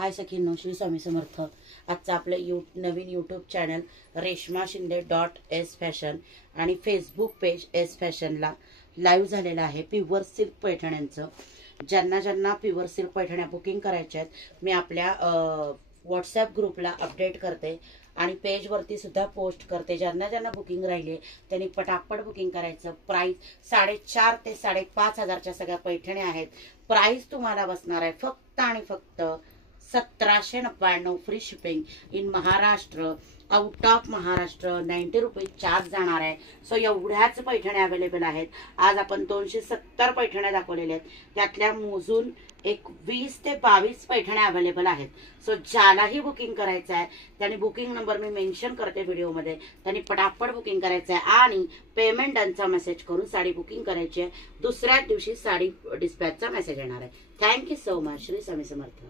हाय सखींनो, श्री स्वामी समर्थ। आजचं आपलं नवीन YouTube channel Reshma Shinde .s fashion आणि फेसबुक पेज एस फॅशनला लाईव्ह झालेला आहे प्युअर सिल्क पैठण्यांचं। ज्यांना प्युअर सिल्क पैठण्या बुकिंग करायच्या आहेत मी आपल्या व्हॉट्सॲप ग्रुपला अपडेट करते आणि पेजवरती सुद्धा पोस्ट करते। ज्यांना बुकिंग राहिले त्यांनी पटापट बुकिंग करायचं। प्राइस 4.5 ते 5.5 हजारच्या सगळ्या पैठण्या आहेत। प्राइस तुम्हाला बसणार आहे फक्त आणि फक्त 1799 free shipping in Maharashtra. Out of Maharashtra 90 रुपये चार्ज जाणार आहे। सो एवढ्याच पैठण्या अवेलेबल आहेत। आज आपण 270 पैठण्या दाखवलेल्या आहेत, त्यातल्या मोजून एक 20 ते 22 पैठण्या अवेलेबल आहेत। सो ज्यालाही बुकिंग करायचं आहे त्यांनी बुकिंग नंबर मी मेन्शन करते व्हिडिओमध्ये, त्यांनी पटापट बुकिंग करायचं आहे आणि पेमेंट डनचा मेसेज करून साडी बुकिंग करायची आहे। दुसऱ्याच दिवशी साडी डिस्पॅचचा मेसेज येणार आहे। Thank you so much. Shri Swami समर्थ।